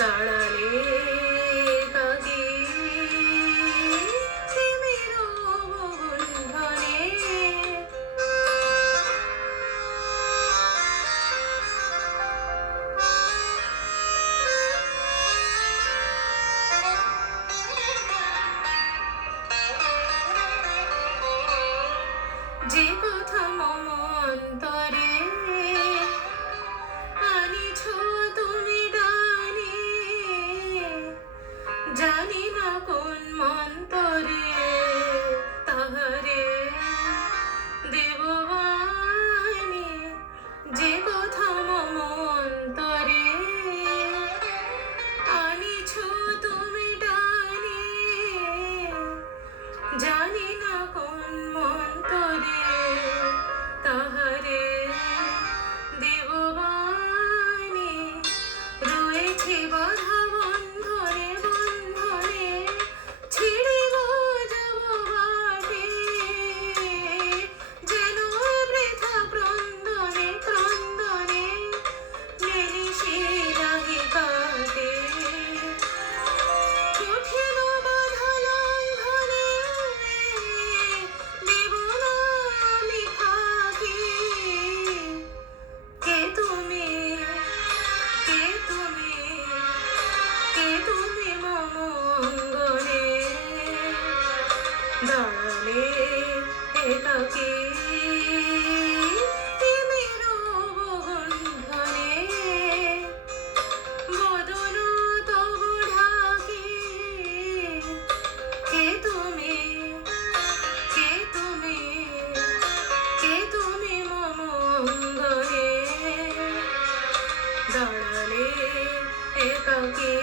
দাঁড়ালে কাকে প্রেমের বন্ধনে যে কথা মম অন্তরে আনিছ তুমি ডানে জানি না কোন মন্তরে তাহারে দেব বাণী যে কথা মম অন্তরে আনিছ তুমি ডানে জানি না কোন মন্তরে তাহারে দেববাণী রয়েছে বাধা বন্ধনে বন্ধনে ছিড়িব যাব বাটে যেন বৃথা ক্রন্দনে ক্রন্দনে নিমিষে রাগে কাটে কঠিন বাধা লঙ্ঘনে দেব না আমি ফাঁকি কে তুমি কে তুমি কে তুমি মম অঙ্গনে দাঁড়ালে একাকী প্রেমের বন্ধনে বদন তব ঢাকি কে তুমি কে তুমি কে তুমি মম অঙ্গনে দাঁড়ালে একাকী